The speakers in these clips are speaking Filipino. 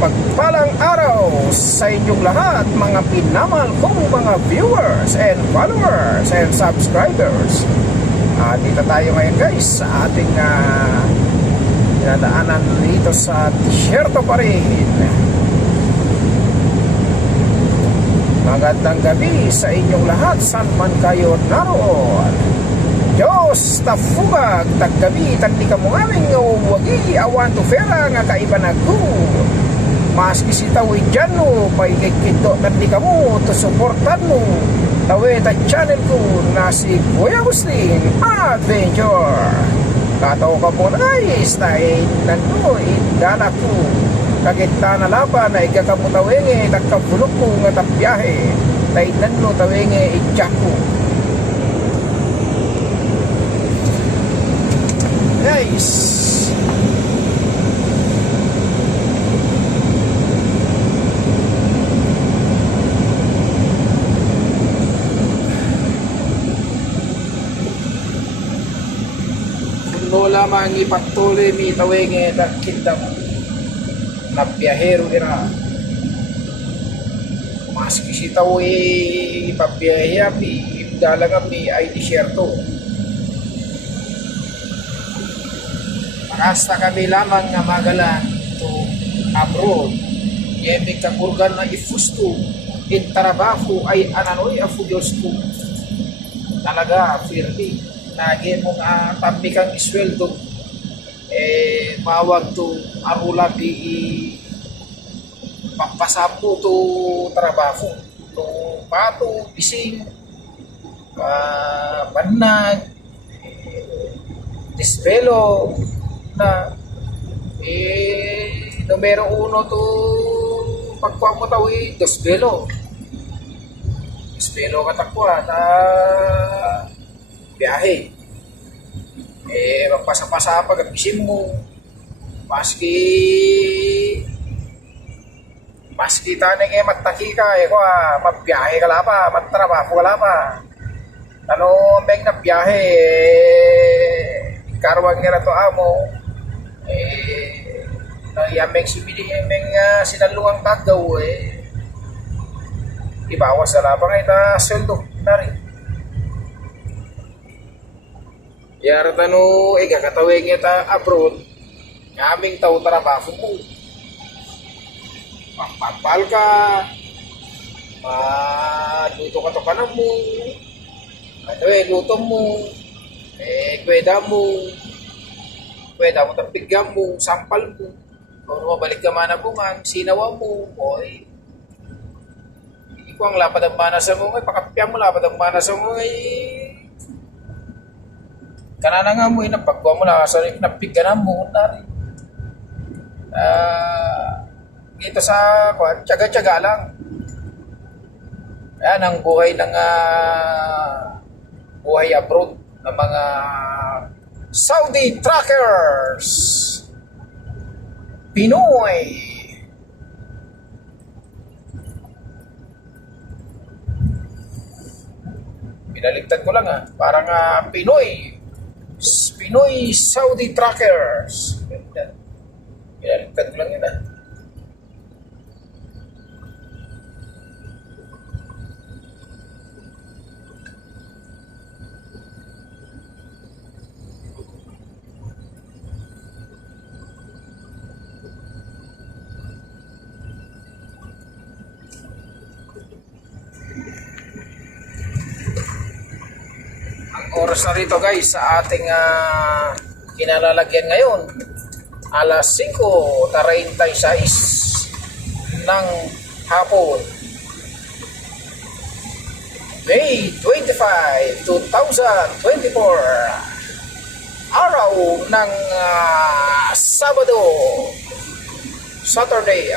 mapagpalang araw sa inyong lahat, mga pinamal kong mga viewers and followers and subscribers. Dito tayo ngayon guys sa ating dinadaanan dito sa Desierto pa rin. Magandang gabi sa inyong lahat, saan man kayo naroon. Diyos tafugag taggabi tandi ka mo aming wagi awan to fera nga kaiba na ko. Maski si tawi dyan no, paikikito tandi ka mo to supportan mo. Tawi ta channel ko na si Kuya Agustin Adventure. Kataw ka po guys, tayo nando indala ko. Kagita na laban na ikakamutawenge takabulok ko nga tapyahe. Tayo nando tawenge ityak ko. Guys, kuno lamang ipatuloy mi tawenge takindam na biyahero ira. Maski si tawi ipabiyahe mi ibdalang mi ay disyerto. Rasta kami lamang na magalan to abroad. Yemik kang organ na ifusto. In trabaho ay ananoy afu Diyos ko. Talaga, firme. Nagi mong tambi kang isweldo. Mawag to arula di pampasapo to trabaho. To pato, bising, banag, dispelo, na numero 1 to pagkuha mo tawi Dosbelo katakwa na biyahe magpasa-pasa pag apisin mo maski taneng mataki ka mabiyahe ka lapa matrabaho ka lapa ano beng na biyahe karwag nga na to amo yameng sumili yameng sinalungang tagaw ibawas na labang ay na sweldo na rin yara tano kakatawin nga abroad aming tao trabaho mo pagpapal ka luto ka to ka na mo luto mo kweda mo tapigyan mo, sampal mo. Kung mabalik ka mana bungan, sinawa mo, boy. Hindi ko ang lapad ang mana sa mo, pakapyan mo lapad ang mana sa mo, kanana nga mo, napagkuha mo na, sa napigyan mo, nari. Dito sa, tiyaga-tiyaga lang. Yan ang buhay ng buhay abroad ng mga Saudi truckers Pinoy. Pinaligtad ko lang parang Pinoy Saudi truckers. Pinaligtad ko lang yun oras na rito guys sa ating kinalalagyan ngayon alas 5:36 ng hapon May 25, 2024 araw ng Sabado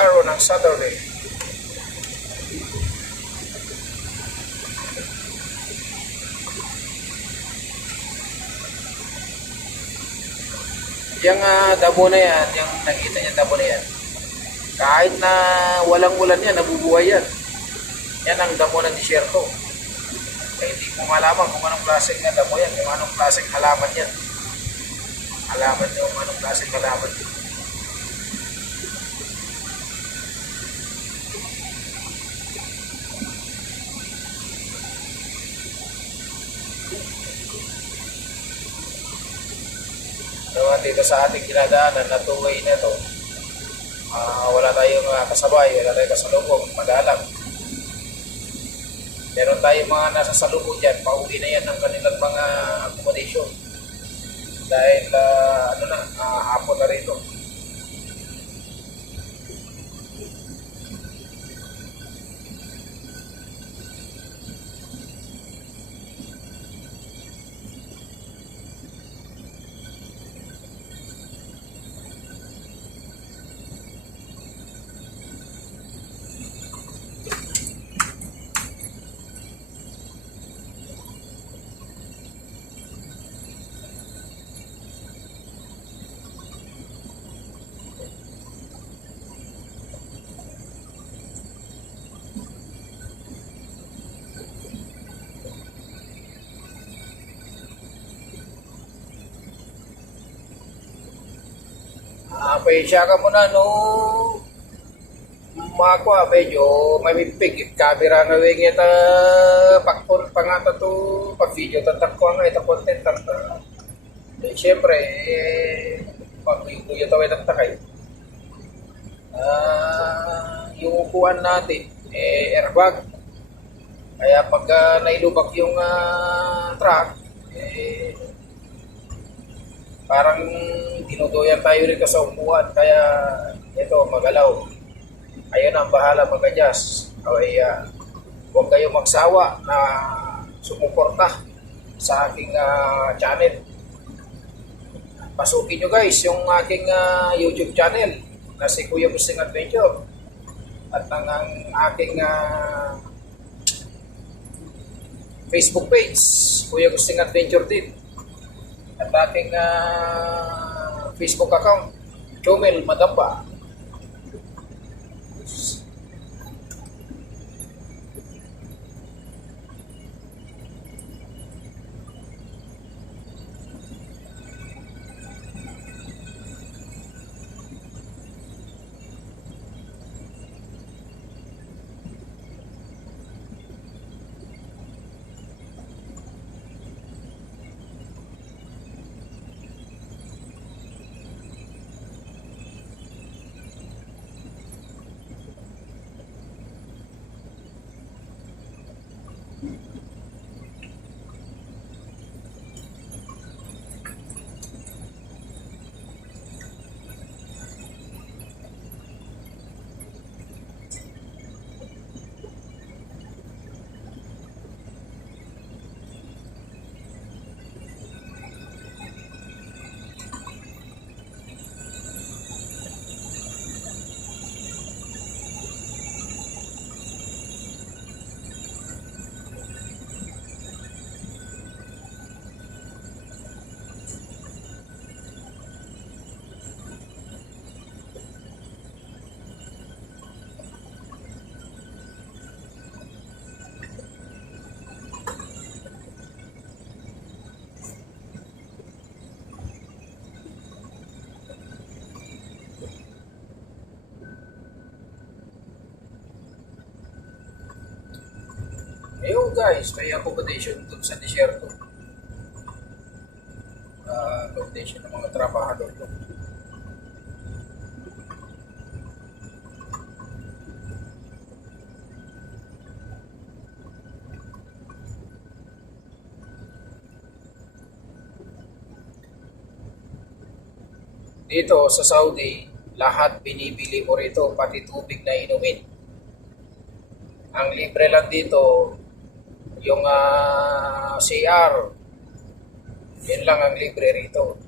araw ng Saturday. Yung damo na yan, yung nakita niya damo na yan, kahit na walang ulan yan, nabubuhay yan. Yan ang damo ng disyerto. Kaya hindi ko malaman kung anong klaseng damo yan, kung anong klaseng halaman yan. Halaman nyo, kung anong klaseng halaman yan. dito sa ating dinadaanan na two-way na ito, wala tayong kasabay, wala tayong kasalubong, mag-alam. Meron tayong mga nasa salubong dyan, pauwi na yan ng kanilang mga accommodation. Dahil hapon na rito. Paisya ka muna no makwa medyo may pigit camera na wingit pakpon pangata to pag video tatak ko nga ito content siyempre pag yung tawid ang takay yung upuan natin airbag kaya pag nailubak yung truck parang dinuduyan tayo rito sa upuan kaya ito magalaw. Ayun ang bahala mag-adjust. Huwag kayo magsawa na sumuporta sa aking channel. Pasukin nyo guys yung aking YouTube channel na si Kuya Busing Adventure at ang aking Facebook page Kuya Busing Adventure din. At ating Facebook account, Chomel Madamba. Ayun guys, may accommodation dun sa desierto. Accommodation ng mga trabahador doon. Dito sa Saudi, lahat binibili mo rito, pati tubig na inumin. Ang libre lang dito, yung CR, yun lang ang libre rito.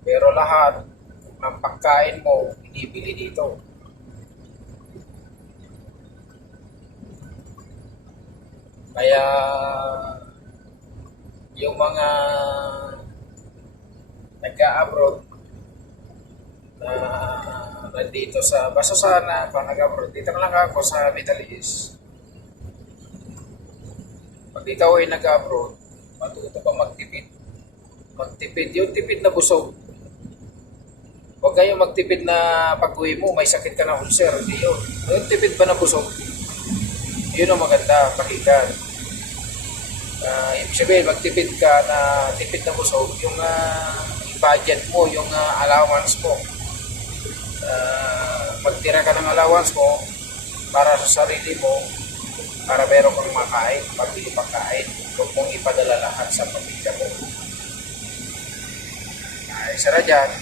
Pero lahat ng pagkain mo, binibili dito. Kaya yung mga nag-abroad na nandito sa, basta sana pag nag-abroad, dito na lang ako sa Middle East. Pag ikaw ay nag-abroad, matuto kang magtipid. Magtipid, yung tipid na busog. Huwag kayong magtipid na pag-uwi mo, may sakit ka na ulcer. Hindi yun. Yung tipid ba na busog? Yun ang maganda, pakinggan. Ibig sabihin, magtipid ka na tipid na busog. Yung i-budget mo yung allowance mo. Magtira ka ng allowance mo para sa sarili mo, para meron kang makain, pagpili pagkain. Huwag mong ipadala lahat sa pamilya mo. Ay, sara dyan,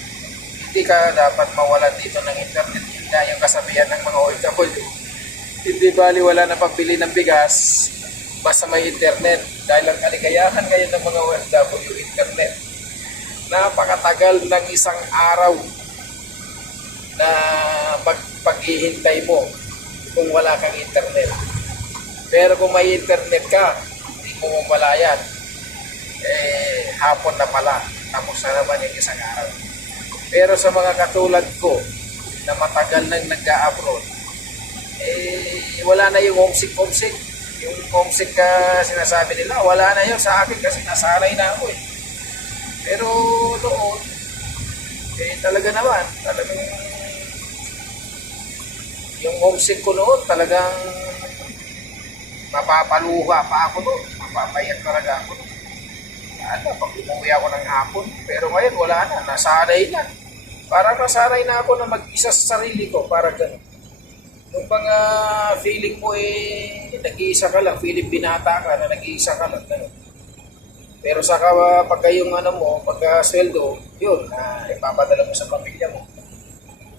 hindi ka dapat mawalan dito ng internet. Na yung kasabihan ng mga OFW, hindi bali wala na pagbili ng bigas basta may internet. Dahil ang kaligayahan ngayon ng mga OFW, internet. Napakatagal ng isang araw na paghihintay mo kung wala kang internet. Pero kung may internet ka, hindi mo mamalayan, hapon na pala, tapos na naman yung isang araw. Pero sa mga katulad ko na matagal nang nag-a-abroad, wala na yung homesick. Yung homesick sinasabi nila, wala na yun sa akin kasi nasanay na ako eh. Pero doon, talaga naman, talagang yung homesick ko noon, talagang mapapaluha pa ako noon, mapapayat talaga ako noon. Pag umuwi ako ng hapon, pero ngayon wala na, nasanay na. Parang nasanay na ako na mag-isa sa sarili ko, para gano'n. Yung pang feeling mo nag-iisa ka lang, feeling binata ka na nag-iisa ka lang, gano'n. Pero saka pagka yung pagka sweldo, yun, ipapadala mo sa pamilya mo.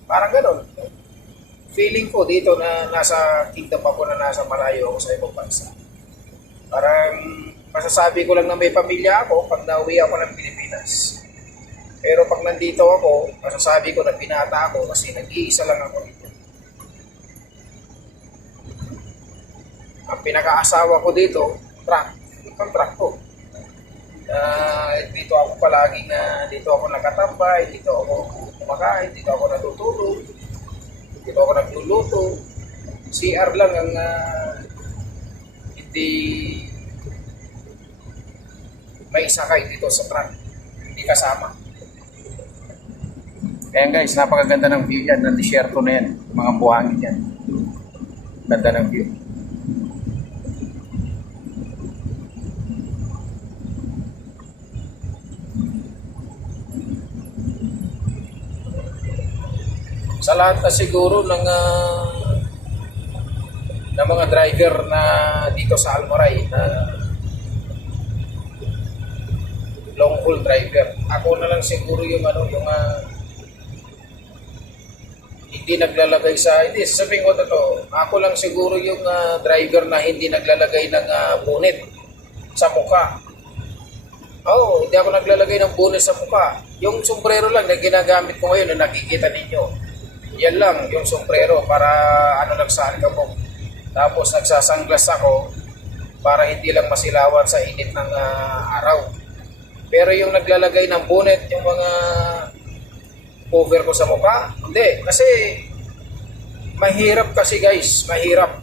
Parang gano'n. Feeling ko dito na nasa kingdom ako, na nasa malayo ako sa ibang bansa. Parang masasabi ko lang na may pamilya ako pag nauwi ako ng Pilipinas. Pero pag nandito ako, masasabi ko na binata ako kasi nag-iisa lang ako dito. Ang pinaka-asawa ko dito, yung truck ko. Dito ako palaging dito ako nakatambay, dito ako kumakain, dito ako natutulog, dito ako nagluluto. CR lang ang hindi may sakay dito sa truck, hindi kasama. Kaya guys, napakaganda ng view yan, ng disyerto na yan, mga buhangin yan. Ganda ng view. Sa lahat na siguro ng mga driver na dito sa Almoray na long haul driver, ako na lang siguro yung hindi naglalagay hindi sasabihin ko to, ako lang siguro yung driver na hindi naglalagay ng bonnet sa mukha. Hindi ako naglalagay ng bonnet sa mukha. Yung sombrero lang na ginagamit ko ngayon na nakikita ninyo, yan lang yung sombrero para lang sa alikabok. Tapos nagsasanglas ako para hindi lang masilawan sa init ng araw. Pero yung naglalagay ng bonnet, yung mga cover ko sa mukha, hindi. Kasi mahirap kasi guys, mahirap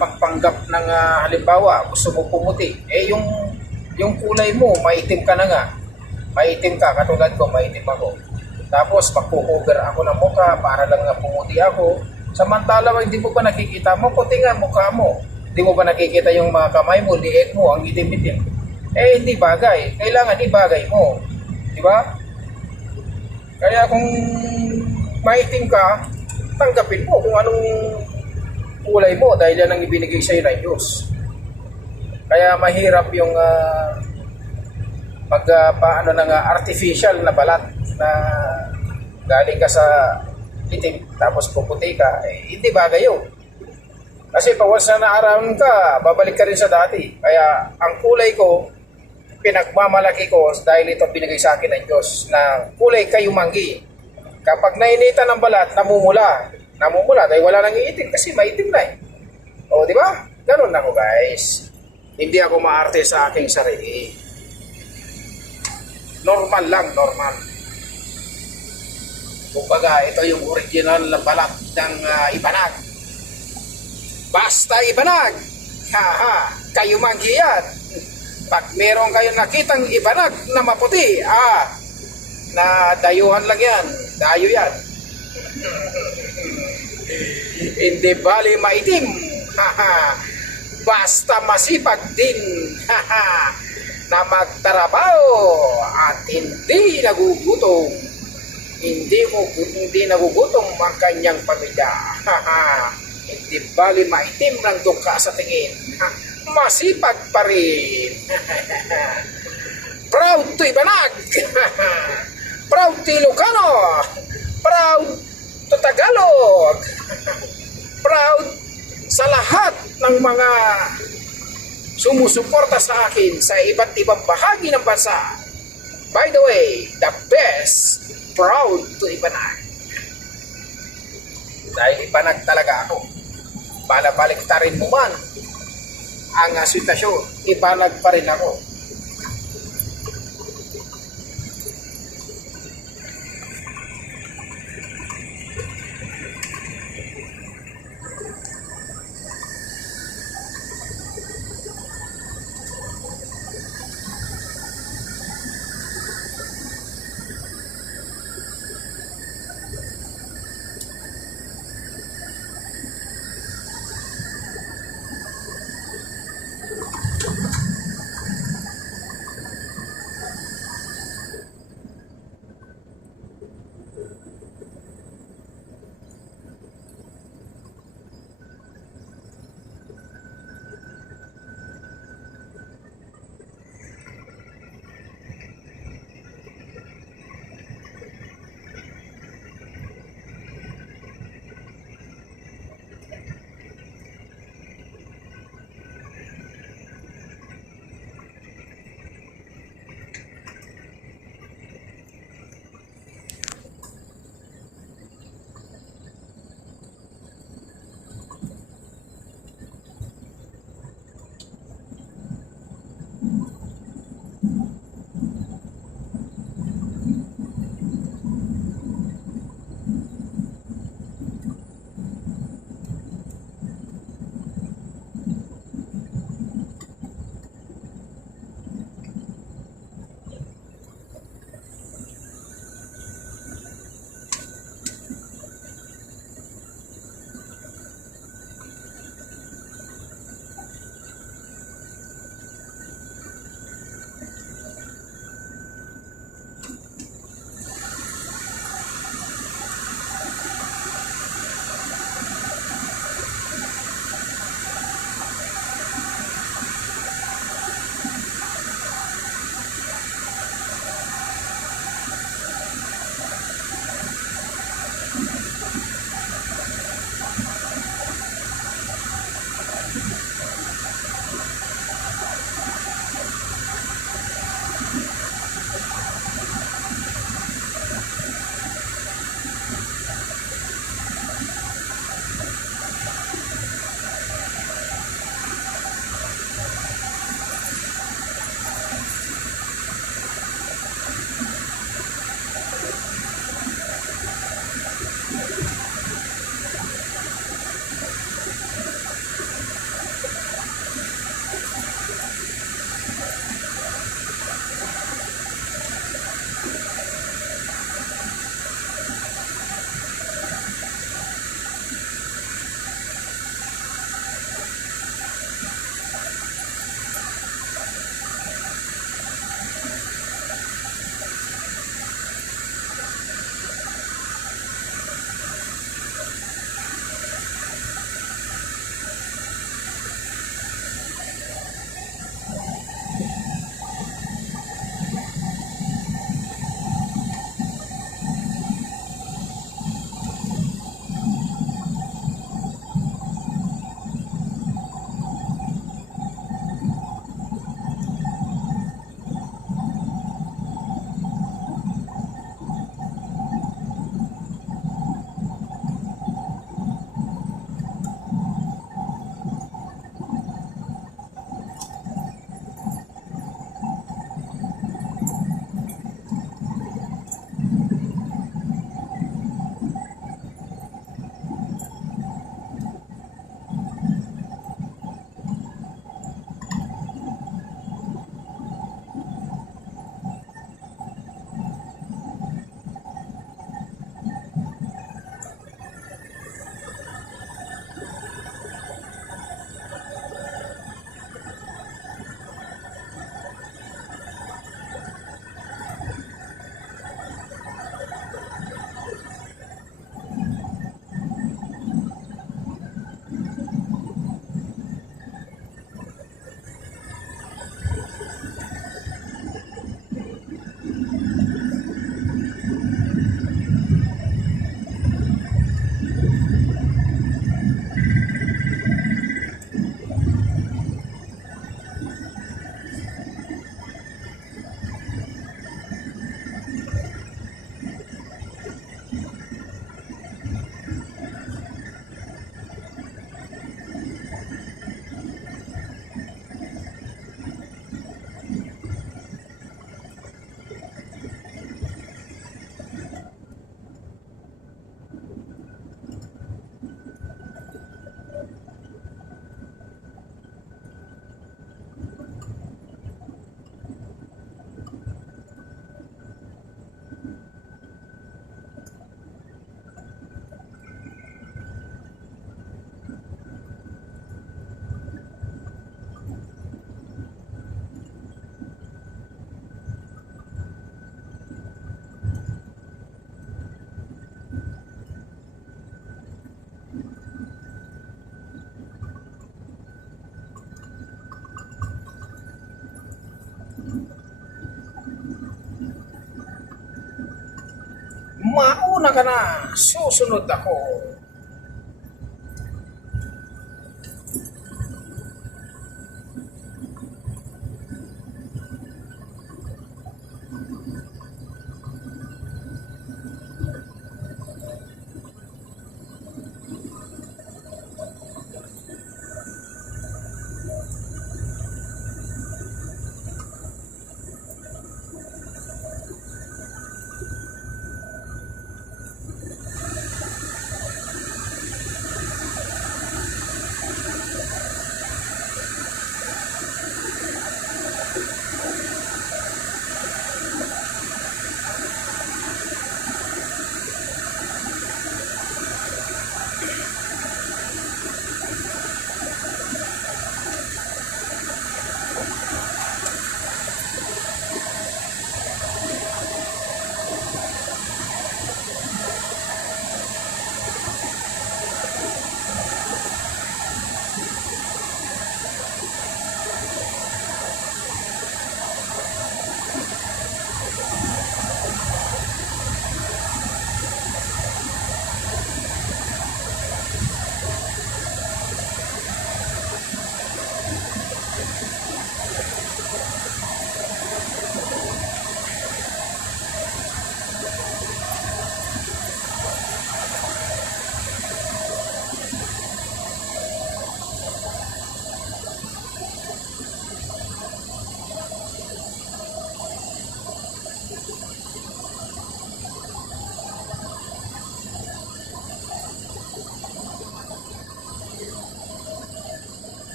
magpanggap ng halimbawa, gusto mo pumuti. Yung kulay mo, maitim ka na nga. Maitim ka, katulad ko, maitim ako. Tapos magpo-cover ako ng mukha para lang pumuti ako. Samantala, hindi mo pa nakikita, maputi nga mukha mo. Hindi mo pa nakikita yung mga kamay mo, liit mo, ang itim-itim. Hindi bagay. Kailangan ibagay mo. Di ba? Kaya kung maitim ka, tanggapin mo kung anong kulay mo dahil yan ang ibinigay sa'yo ng Diyos. Kaya mahirap yung artificial na balat na galing ka sa itim tapos puputi ka, hindi bagay yun. Kasi pag once na naarawan ka, babalik ka rin sa dati. Kaya ang kulay ko, pinagmamalaki ko dahil ito binigay sa akin ng Diyos na kulay kayumanggi. Kapag nainitan ng balat, namumula dahil wala nang iitim kasi maitim na eh. Di ba? Ganun ako guys. Hindi ako maarte sa aking sarili. Normal lang, normal. Kumbaga, ito yung original na balat ng ibanag. Basta ibanag! Kayumanggi yan! Pag meron kayong nakitang ibanag na maputi, na dayuhan lang yan, dayo yan. Hindi bali maitim, basta masipag din. na magtrabaho at hindi nagugutom. Hindi nagugutom ang kanyang pamilya. Hindi bali maitim ng duka sa tingin. Masipag pa rin. Proud to Ibanag. Proud to Ilocano. Proud to Tagalog. Proud sa lahat ng mga sumusuporta sa akin sa iba't ibang bahagi ng bansa. By the way, the best, proud to Ibanag. Dahil Ibanag talaga ako. Balik-tarin mo man ang sitwasyon, Ibanag pa rin ako. Mauna ka na, susunod ako.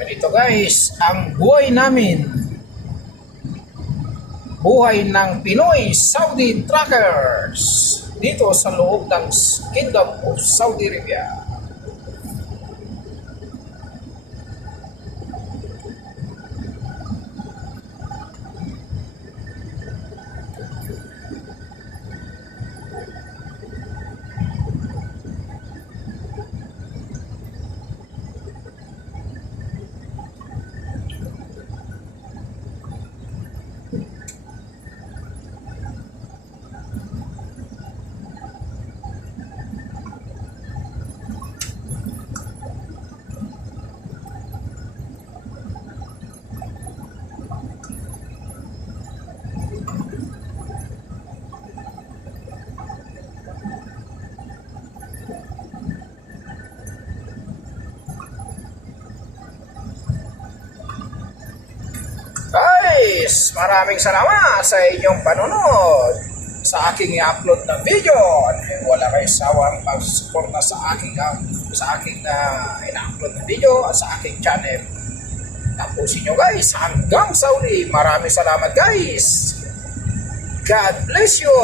Ganito guys, ang buhay namin. Buhay ng Pinoy Saudi Truckers dito sa loob ng Kingdom of Saudi Arabia. Guys, maraming salamat sa inyong panonood sa aking i-upload na video. Wala kayo sawang pag-support na sa aking ina-upload na video at sa aking channel. Tapusin nyo guys hanggang sa uli. Maraming salamat guys. God bless you.